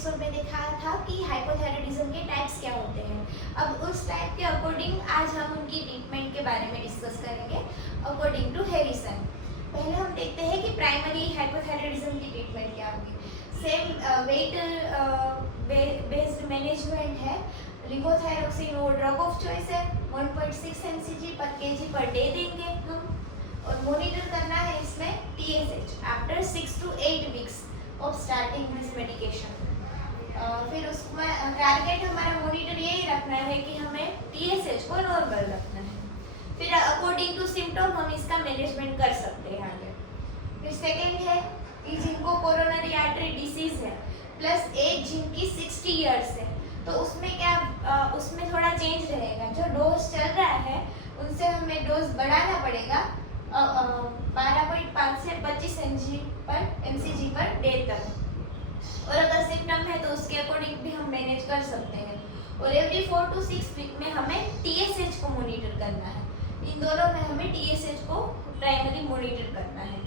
Episode में देखा था कि हाइपोथायराइडिज्म के टाइप्स क्या होते हैं। अब उस टाइप के अकॉर्डिंग आज हम उनकी ट्रीटमेंट के बारे में डिस्कस करेंगे अकॉर्डिंग टू हैरिसन। पहले हम देखते हैं कि प्राइमरी हाइपोथायराइडिज्म की ट्रीटमेंट क्या होगी। सेम वेट बेस्ड मैनेजमेंट है। लिवोथायरोक्सिन वो ड्रग ऑफ चॉइस है। 1.6 mcg पर kg पर डे देंगे हम, और मॉनिटर करना है इसमें TSH after 6 to 8 weeks of starting this medication. फिर उसमें टारगेट हमारा मॉनिटर यही रखना है कि हमें TSH को नॉर्मल रखना है। फिर अकॉर्डिंग टू सिम्टम हम इसका मैनेजमेंट कर सकते हैं आगे। फिर सेकेंड है कि जिनको कोरोनरी आर्टरी डिसीज है प्लस एज जिनकी 60 ईयर्स है, तो उसमें क्या उसमें थोड़ा चेंज रहेगा। जो डोज चल रहा है उनसे हमें डोज बढ़ाना पड़ेगा 12.5 से 25 mcg पर डे तक। और अगर सिम्टम है तो उसके अकॉर्डिंग भी हम मैनेज कर सकते हैं। और एवरी 4 to 6 वीक में हमें TSH को मॉनिटर करना है। इन दोनों में हमें TSH को प्राइमरी मॉनिटर करना है।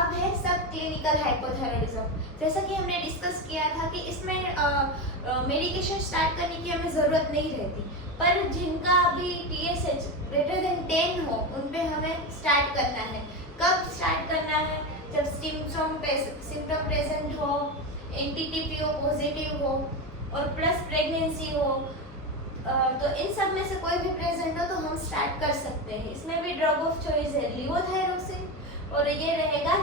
अब है सब क्लिनिकल हाइपोथायराइडिज्म। जैसा कि हमने डिस्कस किया था कि इसमें मेडिकेशन स्टार्ट करने की हमें ज़रूरत नहीं रहती, पर जिनका अभी TSH ग्रेटर देन 10 हो उन पे हमें स्टार्ट करना है। कब स्टार्ट करना है? जब सिम्टम प्रेजेंट हो, NTTPO पॉजिटिव हो और प्लस प्रेगनेंसी हो। तो इन सब में से कोई भी प्रेजेंट हो तो हम स्टार्ट कर सकते हैं। इसमें भी ड्रग ऑफ चॉइस है लिवोथायरोक्सिन, और ये रहेगा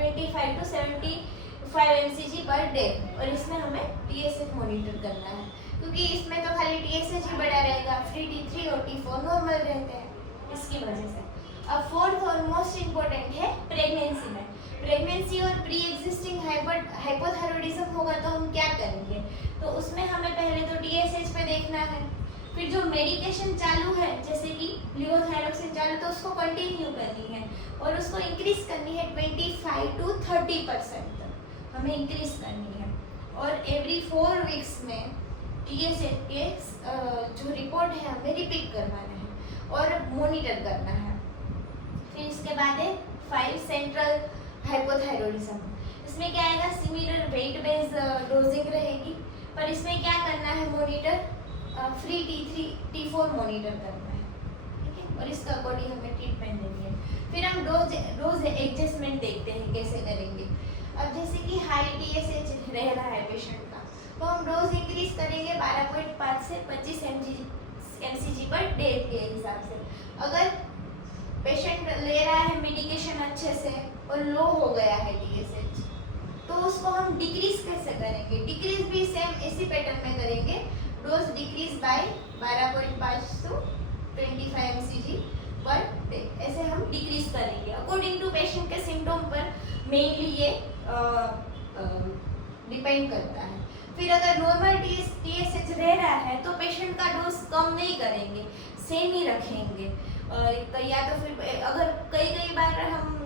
25 to 75 mcg पर डे। और इसमें हमें TSH मॉनिटर करना है, क्योंकि इसमें तो खाली TSH ही बढ़ा रहेगा, फ्री T3 और T4 नॉर्मल रहते हैं, इसकी वजह से। अब फोर्थ और मोस्ट इम्पोर्टेंट है प्रेगनेंसी में। प्रेगनेंसी और प्री एग्जिस्टिंग हाइपोथायराइडिज्म होगा तो हम क्या करेंगे? तो उसमें हमें पहले तो TSH पे देखना है। फिर जो मेडिकेशन चालू है जैसे कि लिवोथायरोक्सिन चालू, तो उसको कंटिन्यू करनी है और उसको इंक्रीज करनी है 25 to 30% तक हमें इंक्रीज करनी है। और एवरी 4 वीक्स में TSH के जो रिपोर्ट है हमें रिपीट करवाना है और मॉनिटर करना है। फिर इसके बाद है 5 सेंट्रल हाइपोथायराइडिज्म। इसमें क्या आएगा? सिमिलर वेट बेस्ड डोजिंग रहेगी, पर इसमें क्या करना है? Monitor free T3 T4 monitor करना है, ठीक है। और इसका अकॉर्डिंग हमें ट्रीटमेंट देनी है। फिर हम डोज एडजस्टमेंट देखते हैं कैसे करेंगे। अब जैसे कि हाई TSH रह रहा है पेशेंट का, तो हम डोज इंक्रीज करेंगे 12.5 से 25 mcg पर डे के हिसाब से। अगर पेशेंट ले रहा है मेडिकेशन अच्छे से और लो हो गया है TSH, तो उसको हम डिक्रीज कैसे करेंगे? डिक्रीज भी सेम इसी पैटर्न में करेंगे। Dose decrease by 12.5 to 25 mcg per day, ऐसे हम डिक्रीज करेंगे अकॉर्डिंग टू पेशेंट के सिम्टम पर मेनली ये डिपेंड करता है। फिर अगर नॉर्मल TSH रह रहा है तो पेशेंट का डोज कम नहीं करेंगे, सेम ही रखेंगे। या तो फिर अगर कई बार हम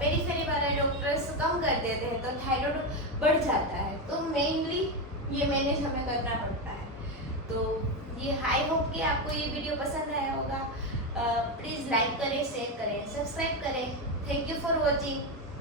पेरिफेरी वाले डॉक्टर्स कम कर देते हैं तो थायराइड बढ़ जाता है, तो मेनली ये मैनेज हमें करना पड़ता है। तो ये आई होप कि आपको ये वीडियो पसंद आया होगा। प्लीज़ लाइक करें, शेयर करें, सब्सक्राइब करें। Thank you for watching.